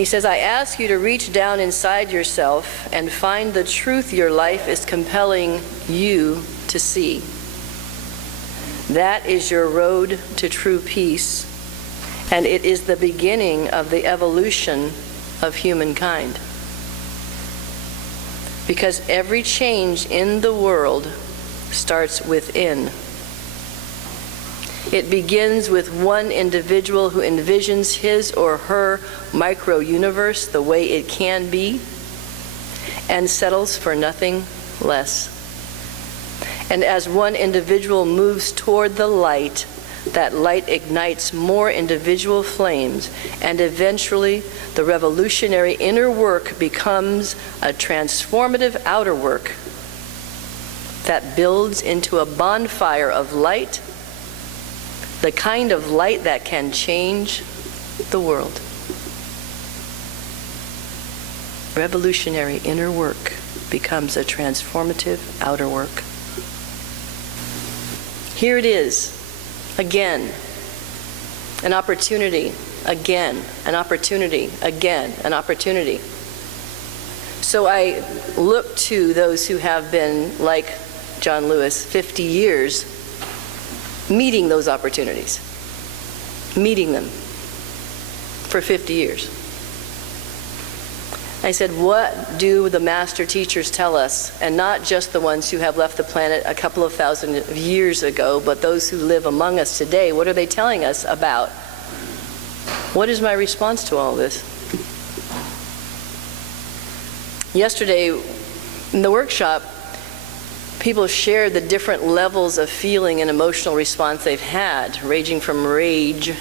He says, I ask you to reach down inside yourself and find the truth your life is compelling you to see. That is your road to true peace, and it is the beginning of the evolution of humankind. Because every change in the world starts within. It begins with one individual who envisions his or her micro-universe the way it can be and settles for nothing less. And as one individual moves toward the light, that light ignites more individual flames, and eventually the revolutionary inner work becomes a transformative outer work that builds into a bonfire of light, the kind of light that can change the world. Revolutionary inner work becomes a transformative outer work. Here it is, again, an opportunity, again, an opportunity, again, an opportunity. So I look to those who have been, like John Lewis, 50 years, meeting those opportunities, meeting them for 50 years. I said, what do the master teachers tell us? And not just the ones who have left the planet a couple of thousand years ago, but those who live among us today. What are they telling us about? What is my response to all this? Yesterday in the workshop, people shared the different levels of feeling and emotional response they've had, ranging from rage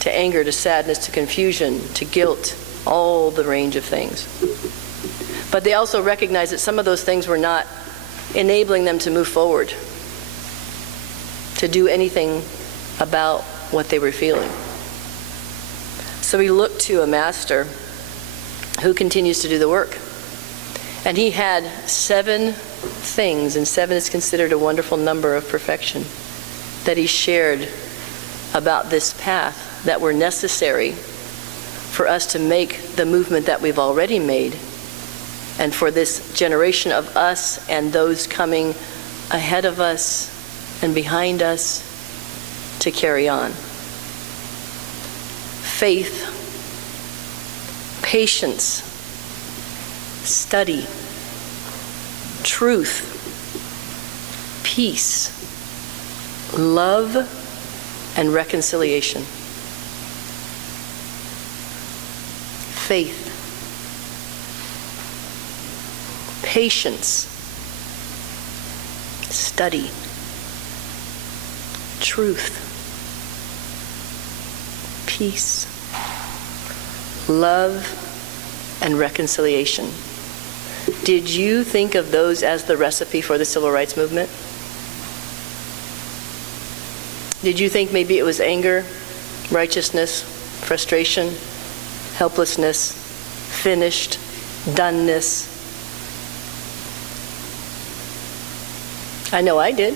to anger to sadness to confusion to guilt, all the range of things. But they also recognized that some of those things were not enabling them to move forward, to do anything about what they were feeling. So we looked to a master who continues to do the work. And he had 7 things, and 7 is considered a wonderful number of perfection, that he shared about this path that were necessary for us to make the movement that we've already made, and for this generation of us and those coming ahead of us and behind us to carry on. Faith, patience, study, truth, peace, love, and reconciliation. Faith, patience, study, truth, peace, love, and reconciliation. Did you think of those as the recipe for the civil rights movement? Did you think maybe it was anger, righteousness, frustration, helplessness, finished, doneness? I know I did.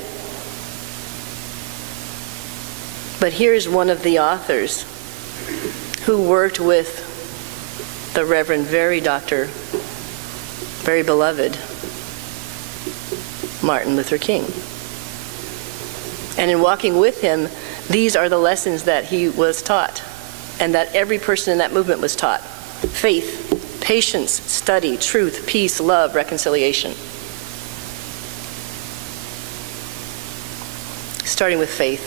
But here's one of the authors who worked with the Reverend very beloved Martin Luther King. And in walking with him, these are the lessons that he was taught, and that every person in that movement was taught. Faith, patience, study, truth, peace, love, reconciliation. Starting with faith.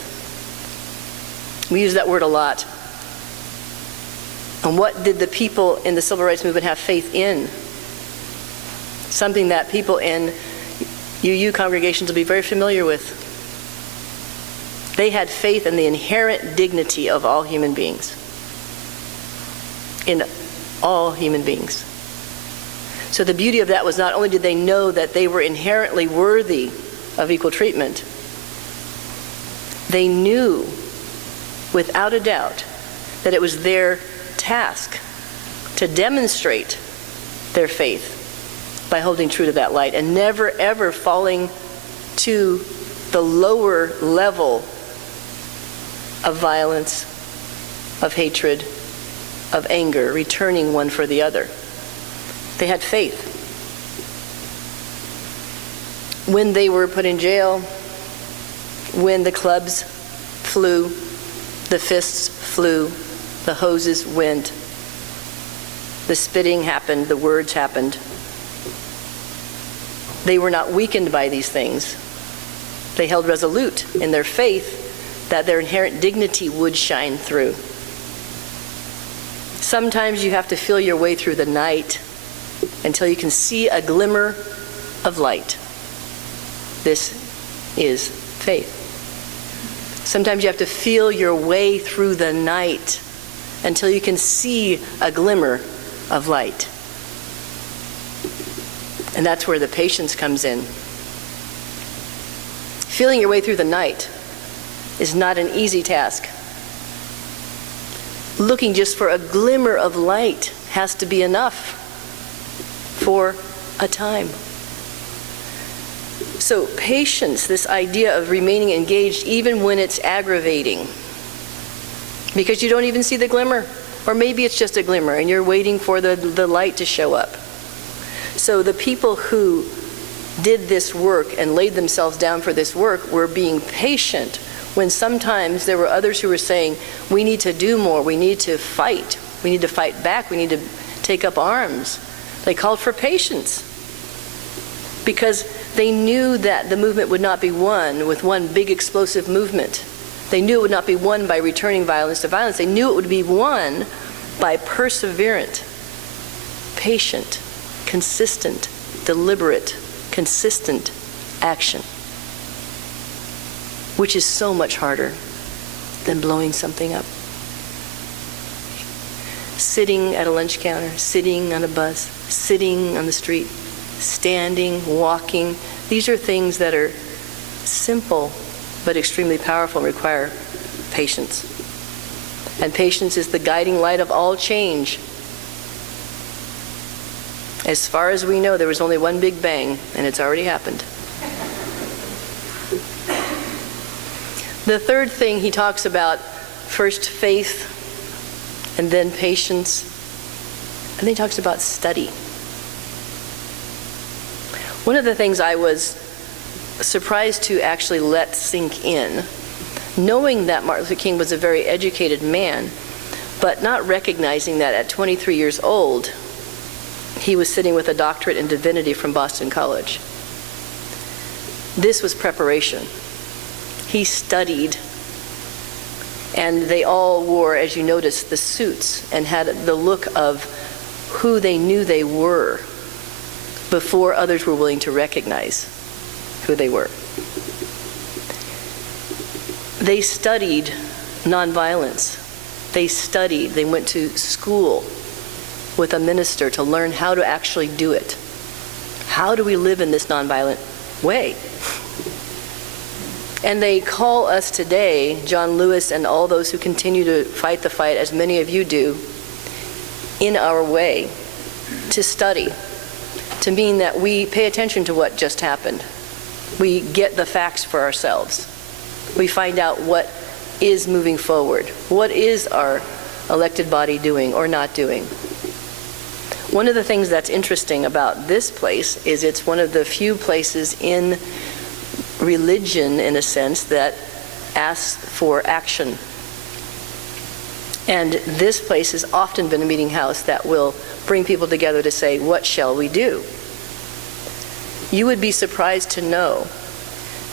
We use that word a lot. And what did the people in the civil rights movement have faith in? Something that people in UU congregations will be very familiar with. They had faith in the inherent dignity of all human beings. In all human beings. So the beauty of that was not only did they know that they were inherently worthy of equal treatment, they knew without a doubt that it was their task to demonstrate their faith by holding true to that light and never ever falling to the lower level of violence, of hatred, of anger, returning one for the other. They had faith. When they were put in jail, when the clubs flew, the fists flew, the hoses went, the spitting happened, the words happened, they were not weakened by these things. They held resolute in their faith that their inherent dignity would shine through. Sometimes you have to feel your way through the night until you can see a glimmer of light. This is faith. Sometimes you have to feel your way through the night until you can see a glimmer of light. And that's where the patience comes in. Feeling your way through the night is not an easy task. Looking just for a glimmer of light has to be enough for a time. So patience, this idea of remaining engaged even when it's aggravating, because you don't even see the glimmer, or maybe it's just a glimmer and you're waiting for the light to show up. So the people who did this work and laid themselves down for this work were being patient when sometimes there were others who were saying, we need to do more, we need to fight back, we need to take up arms. They called for patience because they knew that the movement would not be won with one big explosive movement. They knew it would not be won by returning violence to violence. They knew it would be won by perseverant, patient, consistent, deliberate, consistent action, which is so much harder than blowing something up. Sitting at a lunch counter, sitting on a bus, sitting on the street, standing, walking. These are things that are simple but extremely powerful and require patience. And patience is the guiding light of all change. As far as we know, there was only one Big Bang, and it's already happened. The third thing he talks about, first faith, and then patience, and then he talks about study. One of the things I was surprised to actually let sink in, knowing that Martin Luther King was a very educated man, but not recognizing that at 23 years old, he was sitting with a doctorate in divinity from Boston College. This was preparation. He studied, and they all wore, as you notice, the suits and had the look of who they knew they were before others were willing to recognize who they were. They studied nonviolence. They went to school with a minister to learn how to actually do it. How do we live in this nonviolent way? And they call us today, John Lewis and all those who continue to fight the fight, as many of you do, in our way, to study, to mean that we pay attention to what just happened. We get the facts for ourselves. We find out what is moving forward. What is our elected body doing or not doing? One of the things that's interesting about this place is it's one of the few places in religion, in a sense, that asks for action. And this place has often been a meeting house that will bring people together to say, what shall we do? You would be surprised to know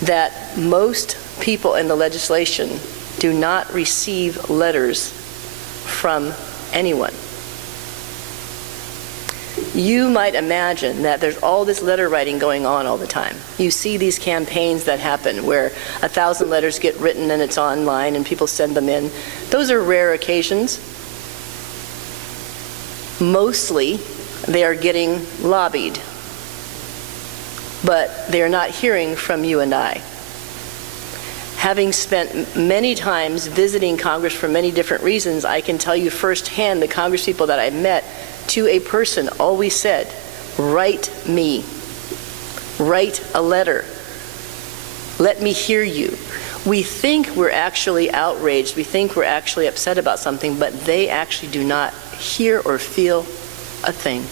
that most people in the legislation do not receive letters from anyone. You might imagine that there's all this letter writing going on all the time. You see these campaigns that happen where 1,000 letters get written and it's online and people send them in. Those are rare occasions. Mostly, they are getting lobbied. But they are not hearing from you and I. Having spent many times visiting Congress for many different reasons, I can tell you firsthand the Congress people that I met, to a person, always said, write me. Write a letter. Let me hear you. We think we're actually outraged. We think we're actually upset about something, but they actually do not hear or feel a thing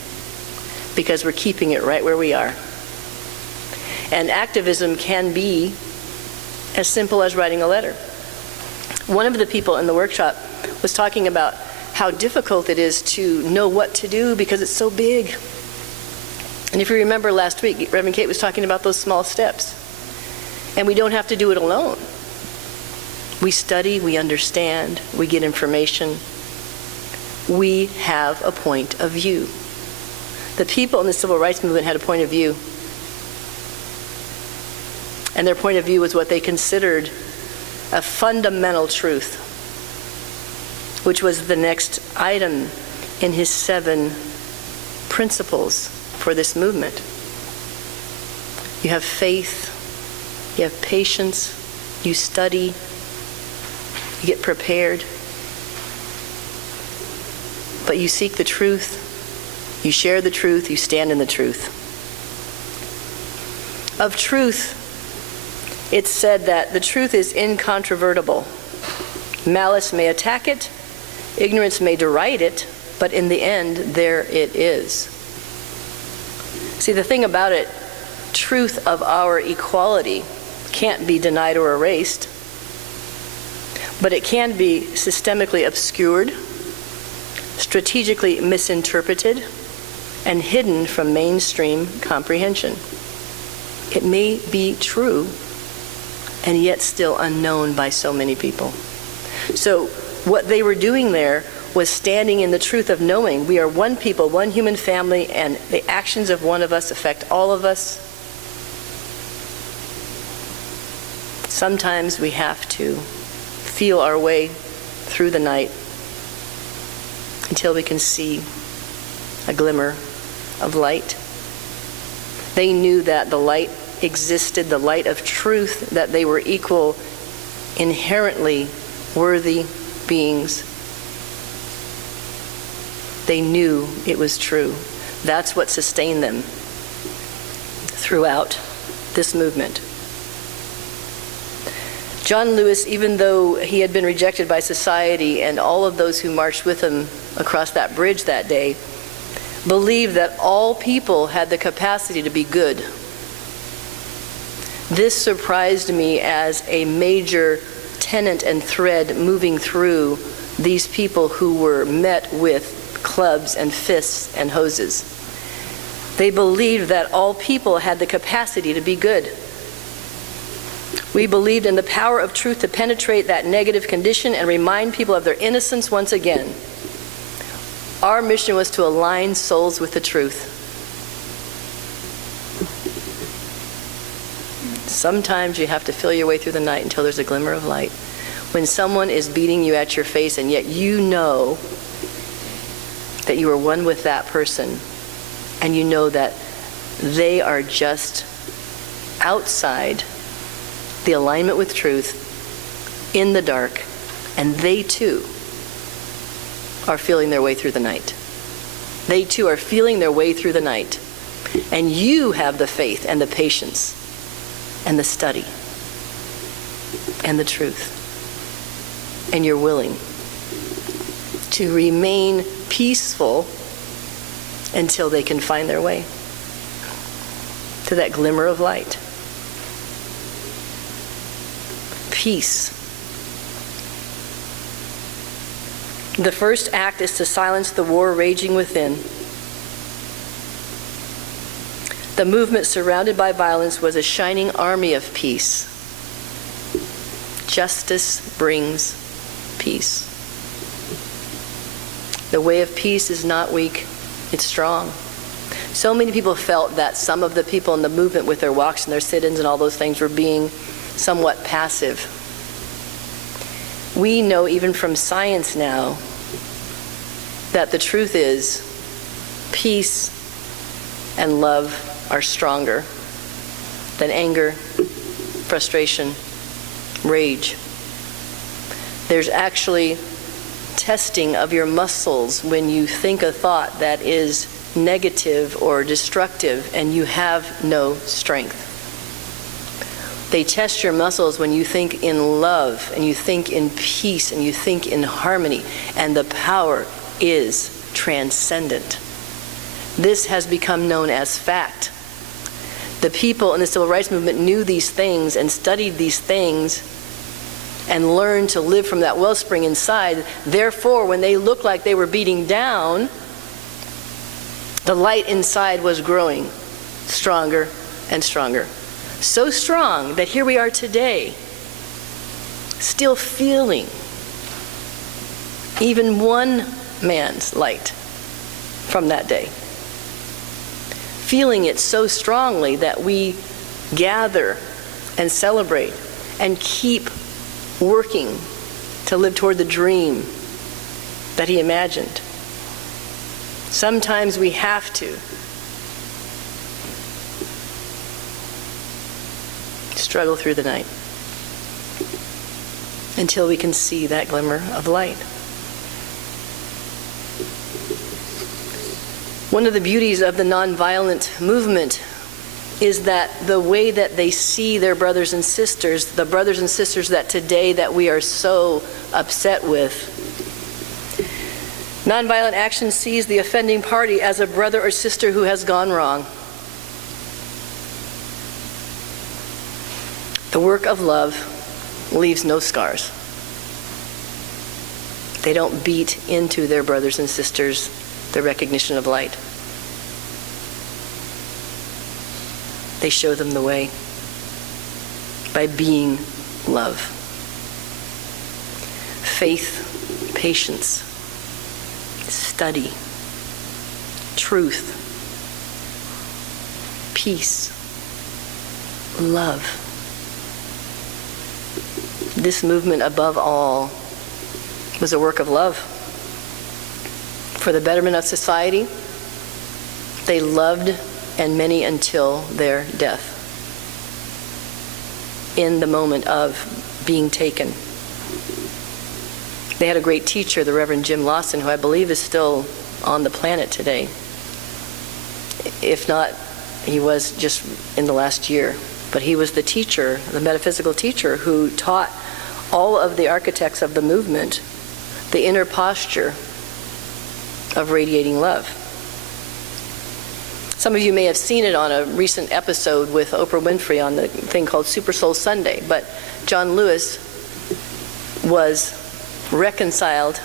because we're keeping it right where we are. And activism can be as simple as writing a letter. One of the people in the workshop was talking about how difficult it is to know what to do because it's so big. And if you remember last week, Reverend Kate was talking about those small steps. And we don't have to do it alone. We study, we understand, we get information. We have a point of view. The people in the civil rights movement had a point of view. And their point of view was what they considered a fundamental truth, which was the next item in his 7 principles for this movement. You have faith, you have patience, you study, you get prepared, but you seek the truth, you share the truth, you stand in the truth. Of truth, it's said that the truth is incontrovertible. Malice may attack it, ignorance may deride it, but in the end, there it is. See, the thing about it, truth of our equality can't be denied or erased, but it can be systemically obscured, strategically misinterpreted, and hidden from mainstream comprehension. It may be true, and yet still unknown by so many people. So what they were doing there was standing in the truth of knowing we are one people, one human family, and the actions of one of us affect all of us. Sometimes we have to feel our way through the night until we can see a glimmer of light. They knew that the light existed, the light of truth, that they were equal, inherently worthy beings. They knew it was true. That's what sustained them throughout this movement. John Lewis, even though he had been rejected by society and all of those who marched with him across that bridge that day, believed that all people had the capacity to be good. This surprised me as a major tenet and thread moving through these people who were met with clubs and fists and hoses. They believed that all people had the capacity to be good. We believed in the power of truth to penetrate that negative condition and remind people of their innocence once again. Our mission was to align souls with the truth. Sometimes you have to feel your way through the night until there's a glimmer of light. When someone is beating you at your face and yet you know that you are one with that person, and you know that they are just outside the alignment with truth, in the dark, and they too are feeling their way through the night. They too are feeling their way through the night. And you have the faith and the patience and the study and the truth. And you're willing to remain peaceful until they can find their way to that glimmer of light. Peace. The first act is to silence the war raging within. The movement surrounded by violence was a shining army of peace. Justice brings peace. The way of peace is not weak, it's strong. So many people felt that some of the people in the movement with their walks and their sit-ins and all those things were being somewhat passive. We know even from science now that the truth is peace and love are stronger than anger, frustration, rage. There's actually testing of your muscles when you think a thought that is negative or destructive and you have no strength. They test your muscles when you think in love and you think in peace and you think in harmony, and the power is transcendent. This has become known as fact. The people in the civil rights movement knew these things and studied these things and learned to live from that wellspring inside. Therefore, when they looked like they were beating down, the light inside was growing stronger and stronger. So strong that here we are today, still feeling even one man's light from that day. Feeling it so strongly that we gather and celebrate and keep working to live toward the dream that he imagined. Sometimes we have to struggle through the night until we can see that glimmer of light. One of the beauties of the nonviolent movement is that the way that they see their brothers and sisters, the brothers and sisters that today that we are so upset with, nonviolent action sees the offending party as a brother or sister who has gone wrong. The work of love leaves no scars. They don't beat into their brothers and sisters the recognition of light. They show them the way by being love. Faith, patience, study, truth, peace, love. This movement, above all, was a work of love. For the betterment of society, they loved, and many until their death, in the moment of being taken. They had a great teacher, the Reverend Jim Lawson, who I believe is still on the planet today. If not, he was just in the last year. But he was the teacher, the metaphysical teacher, who taught all of the architects of the movement the inner posture of radiating love. Some of you may have seen it on a recent episode with Oprah Winfrey on the thing called Super Soul Sunday, but John Lewis was reconciled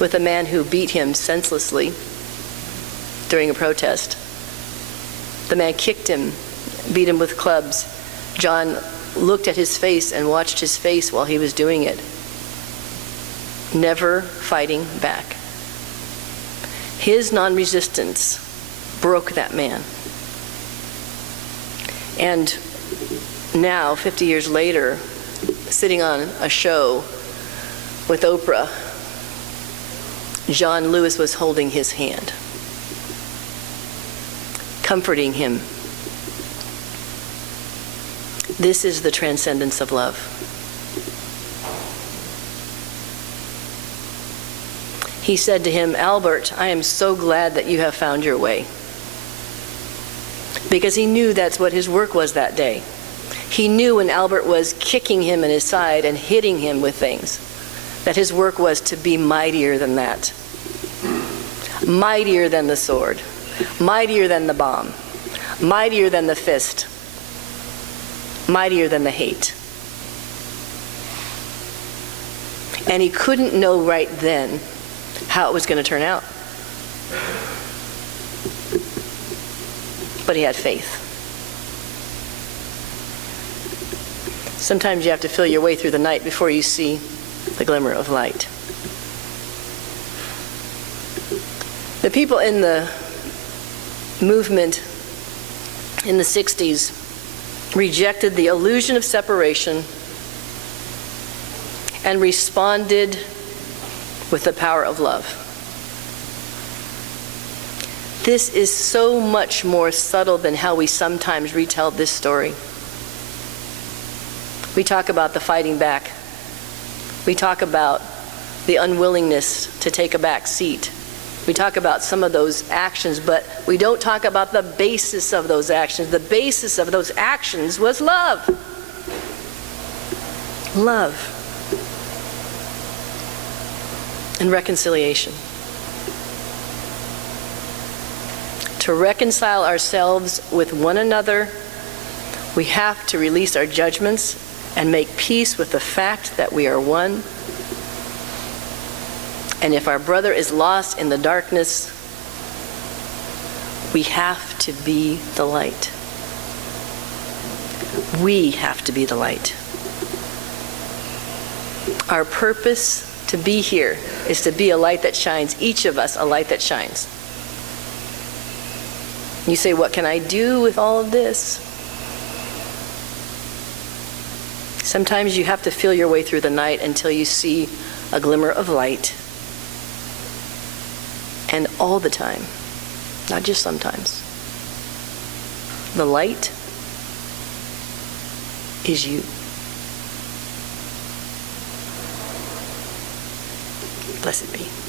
with a man who beat him senselessly during a protest. The man kicked him, beat him with clubs. John looked at his face and watched his face while he was doing it, never fighting back. His non-resistance broke that man. And now, 50 years later, sitting on a show with Oprah, John Lewis was holding his hand, comforting him. This is the transcendence of love. He said to him, "Albert, I am so glad that you have found your way." Because he knew that's what his work was that day. He knew when Albert was kicking him in his side and hitting him with things, that his work was to be mightier than that. Mightier than the sword. Mightier than the bomb. Mightier than the fist. Mightier than the hate. And he couldn't know right then how it was going to turn out. But he had faith. Sometimes you have to feel your way through the night before you see the glimmer of light. The people in the movement in the 60s rejected the illusion of separation and responded with the power of love. This is so much more subtle than how we sometimes retell this story. We talk about the fighting back. We talk about the unwillingness to take a back seat. We talk about some of those actions, but we don't talk about the basis of those actions. The basis of those actions was love. Love. And reconciliation. To reconcile ourselves with one another, we have to release our judgments and make peace with the fact that we are one. And if our brother is lost in the darkness, we have to be the light. We have to be the light. Our purpose to be here is to be a light that shines, each of us a light that shines. You say, what can I do with all of this? Sometimes you have to feel your way through the night until you see a glimmer of light. And all the time, not just sometimes. The light is you. Blessed be.